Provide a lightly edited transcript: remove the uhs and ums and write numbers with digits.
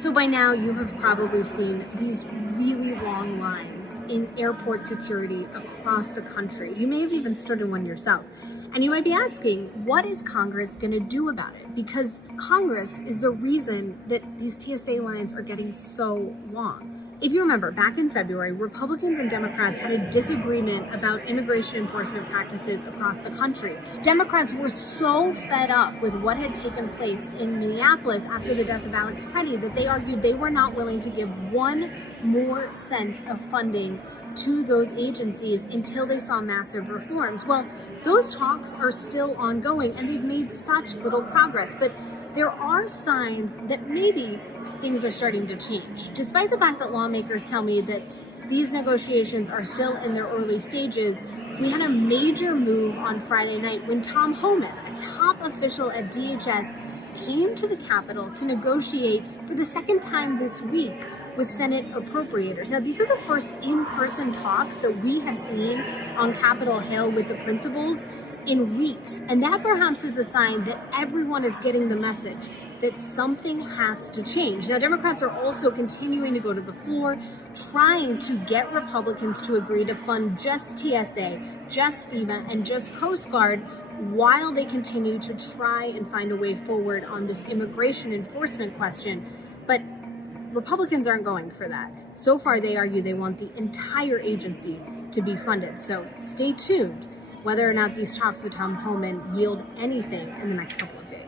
So by now you have probably seen these really long lines in airport security across the country. You may have even stood in one yourself. And you might be asking, what is Congress going to do about it? Because Congress is the reason that these TSA lines are getting so long. If you remember, back in February, Republicans and Democrats had a disagreement about immigration enforcement practices across the country. Democrats were so fed up with what had taken place in Minneapolis after the death of Alex Preddy that they argued they were not willing to give 1 more cent of funding to those agencies until they saw massive reforms. Well, those talks are still ongoing and they've made such little progress, but there are signs that maybe things are starting to change. Despite the fact that lawmakers tell me that these negotiations are still in their early stages, we had a major move on Friday night when Tom Homan, a top official at DHS, came to the Capitol to negotiate for the second time this week with Senate appropriators. Now, these are the first in-person talks that we have seen on Capitol Hill with the principals in weeks. And that perhaps is a sign that everyone is getting the message that something has to change. Now, Democrats are also continuing to go to the floor, trying to get Republicans to agree to fund just TSA, just FEMA, and just Coast Guard, while they continue to try and find a way forward on this immigration enforcement question. But Republicans aren't going for that. So far, they argue they want the entire agency to be funded. So stay tuned whether or not these talks with Tom Homan yield anything in the next couple of days.